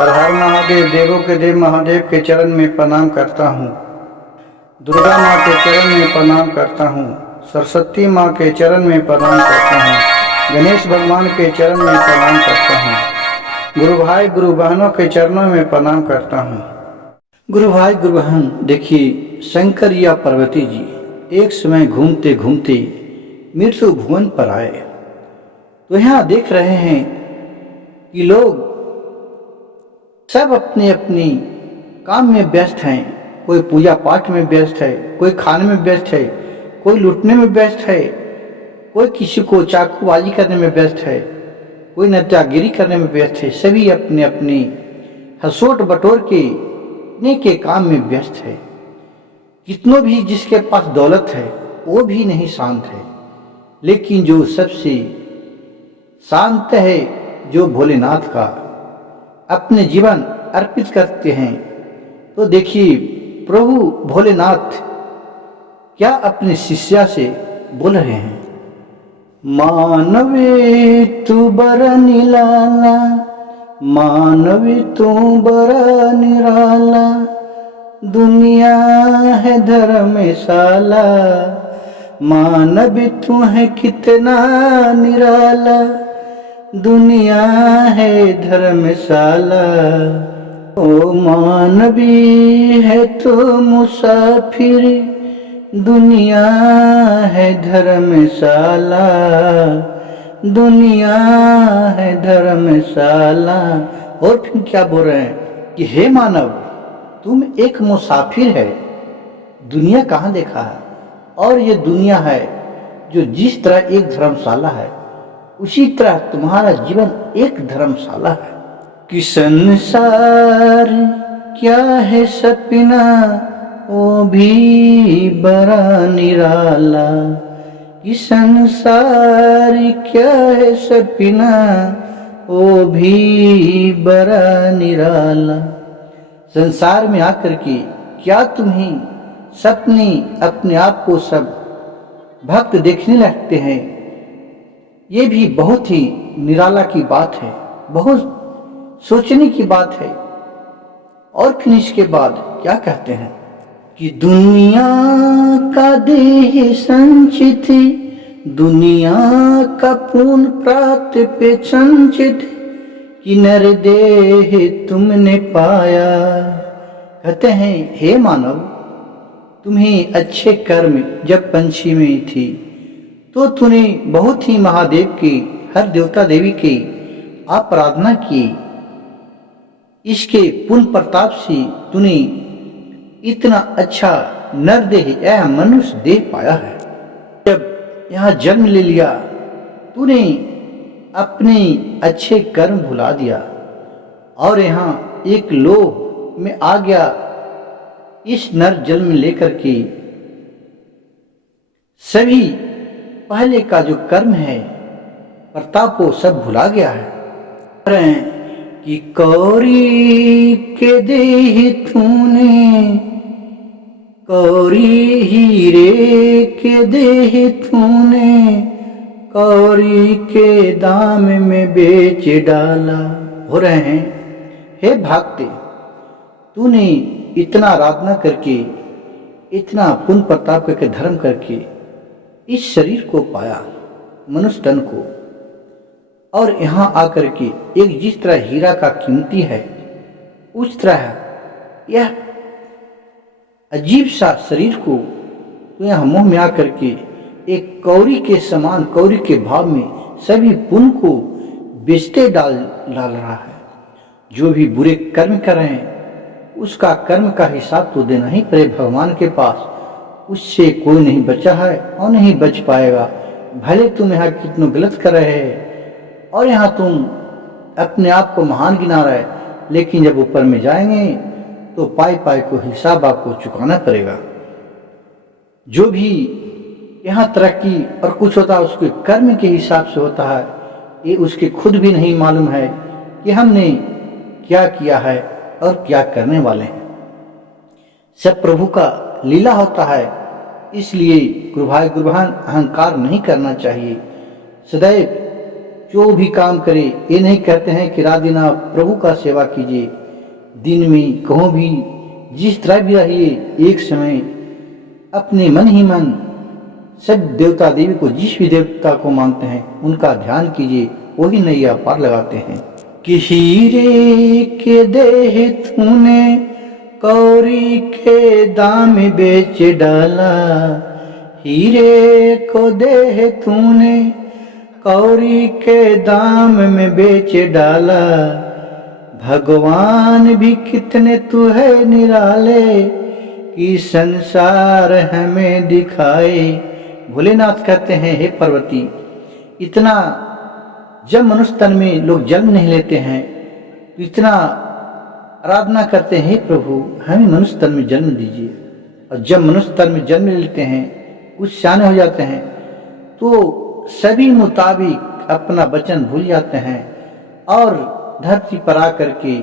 हर हर महादेव, देवों के देव महादेव के चरण में प्रणाम करता हूँ। दुर्गा माँ के चरण में प्रणाम करता हूँ। सरस्वती माँ के चरण में प्रणाम करता हूँ। गणेश भगवान के चरण में प्रणाम करता हूँ। गुरु भाई गुरु बहनों के चरणों में प्रणाम करता हूँ। गुरु भाई गुरु बहन, देखिए शंकर या पार्वती जी एक समय घूमते घूमते मृत्यु भुवन पर आए। तो यहाँ देख रहे हैं कि लोग सब अपने अपनी काम में व्यस्त हैं। कोई पूजा पाठ में व्यस्त है, कोई खाने में व्यस्त है, कोई लूटने में व्यस्त है, कोई किसी को चाकूबाजी करने में व्यस्त है, कोई नत्यागिरी करने में व्यस्त है। सभी अपने अपनी हसोट बटोर के काम में व्यस्त है। कितनों भी जिसके पास दौलत है वो भी नहीं शांत है, लेकिन जो सबसे शांत है, जो भोलेनाथ का अपने जीवन अर्पित करते हैं। तो देखिए प्रभु भोलेनाथ क्या अपने शिष्या से बोल रहे हैं। मानवे तू बड़ा निराला, मानवे तू बड़ा निराला, दुनिया है धर्मशाला, मानव तू है कितना निराला, दुनिया है धर्मशाला। ओ मानवी है तो मुसाफिर, दुनिया है धर्मशाला, दुनिया है धर्मशाला। और फिर क्या बोल रहे हैं कि हे मानव, तुम एक मुसाफिर है, दुनिया कहाँ देखा है। और ये दुनिया है जो जिस तरह एक धर्मशाला है, उसी तरह तुम्हारा जीवन एक धर्मशाला है। कि संसार क्या है सपना, वो भी बड़ा निराला, कि संसार क्या है सपना, वो भी बड़ा निराला। संसार में आकर के क्या तुम्हें सपने अपने आप को सब भक्त देखने लगते हैं, ये भी बहुत ही निराला की बात है, बहुत सोचने की बात है। और फिर इसके बाद क्या कहते हैं कि दुनिया का देह संचित, दुनिया का पूर्ण प्राप्त पे संचित, कि नर देह तुमने पाया। कहते हैं हे मानव, तुम्हें अच्छे कर्म जब पंछी में थी तो तूने बहुत ही महादेव की, हर देवता देवी की आराधना की। इसके पुण्य प्रताप से तूने इतना अच्छा नरदेह या मनुष्य देह पाया है। जब यहाँ जन्म ले लिया, तूने अपने अच्छे कर्म भुला दिया और यहाँ एक लोभ में आ गया। इस नर जन्म लेकर के सभी पहले का जो कर्म है, प्रताप को सब भुला गया है। कि कौरी के देह तूने, कौरी हीरे के देह तूने, कौरी के दाम में बेच डाला। हो रहे हैं हे भक्ति, तूने इतना आराधना करके, इतना पुण्य प्रताप करके, धर्म करके इस शरीर को पाया, मनुष्य तन को, और यहाँ आकर के एक जिस तरह हीरा का कीमती है, उस तरह यह अजीब सा शरीर को तो यहाँ मुंह में आकर के एक कौड़ी के समान, कौड़ी के भाव में सभी पुण्य को बेचते डाल रहा है। जो भी बुरे कर्म कर रहे हैं, उसका कर्म का हिसाब तो देना ही पड़े भगवान के पास। उससे कोई नहीं बचा है और नहीं बच पाएगा। भले तुम यहाँ कितना गलत कर रहे हैं और यहाँ तुम अपने आप को महान गिना रहे, लेकिन जब ऊपर में जाएंगे तो पाई पाई को हिसाब आपको चुकाना पड़ेगा। जो भी यहाँ तरक्की और कुछ होता है, उसके कर्म के हिसाब से होता है। ये उसके खुद भी नहीं मालूम है कि हमने क्या किया है और क्या करने वाले हैं। सब प्रभु का लीला होता है, इसलिए गुरु भाई गुरु बहन अहंकार नहीं करना चाहिए। सदैव जो भी काम करे, ये नहीं कहते हैं कि रात दिन आप प्रभु का सेवा कीजिए। दिन में कहीं भी जिस तरह भी रहिए, एक समय अपने मन ही मन सब देवता देवी को, जिस भी देवता को मानते हैं उनका ध्यान कीजिए, वही नैया पार लगाते हैं। कि हीरे के देह तूने कौड़ी के दाम बेच डाला, हीरे को देह तूने कौड़ी के दाम में बेच डाला, भगवान भी कितने तू है निराले कि संसार हमें दिखाए। भोलेनाथ कहते हैं, हे पार्वती, इतना जब मनुष्य तन में लोग जन्म नहीं लेते हैं तो इतना आराधना करते हैं, हे प्रभु हमें मनुष्य तन में जन्म दीजिए। और जब मनुष्य तन में जन्म लेते हैं, कुछ सियाने हो जाते हैं, तो सभी मुताबिक अपना वचन भूल जाते हैं और धरती पर आकर के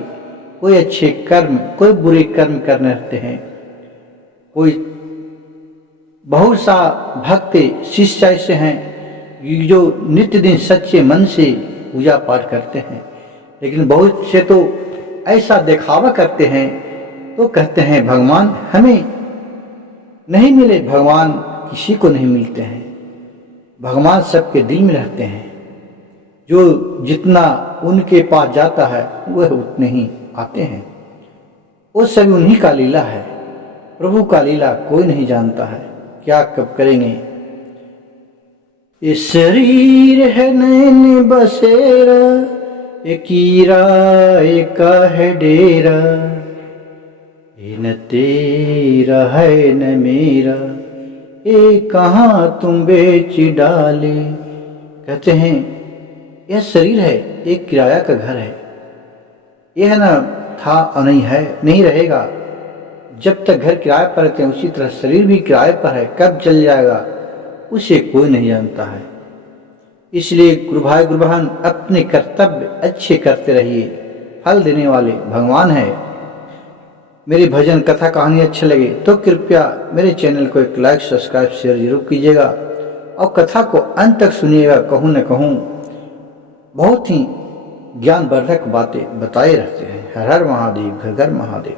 कोई अच्छे कर्म, कोई बुरे कर्म करने लगते हैं। कोई बहुत सा भक्त शिष्य ऐसे हैं जो नित्य दिन सच्चे मन से पूजा पाठ करते हैं, लेकिन बहुत से तो ऐसा दिखावा करते हैं, तो कहते हैं भगवान हमें नहीं मिले। भगवान किसी को नहीं मिलते हैं, भगवान सबके दिल में रहते हैं। जो जितना उनके पास जाता है वह उतने ही आते हैं। वो सभी उन्हीं का लीला है, प्रभु का लीला कोई नहीं जानता है, क्या कब करेंगे। ये शरीर है नैन बसेरा, ये कीरा एक है डेरा, ये न तेरा है न मेरा, ये कहाँ तुम बेच डाले। कहते हैं यह शरीर है, एक किराया का घर है, यह ना था और नहीं है, नहीं रहेगा। जब तक घर किराए पर रहते हैं उसी तरह शरीर भी किराए पर है, कब चल जाएगा उसे कोई नहीं जानता है। इसलिए गुरु भाई गुरु बहन अपने कर्तव्य अच्छे करते रहिए, फल देने वाले भगवान है। मेरी भजन कथा कहानी अच्छे लगे तो कृपया मेरे चैनल को एक लाइक सब्सक्राइब शेयर जरूर कीजिएगा और कथा को अंत तक सुनिएगा। कहूँ न कहूँ बहुत ही ज्ञानवर्धक बातें बताए रहते हैं। हर हर महादेव, घर घर महादेव।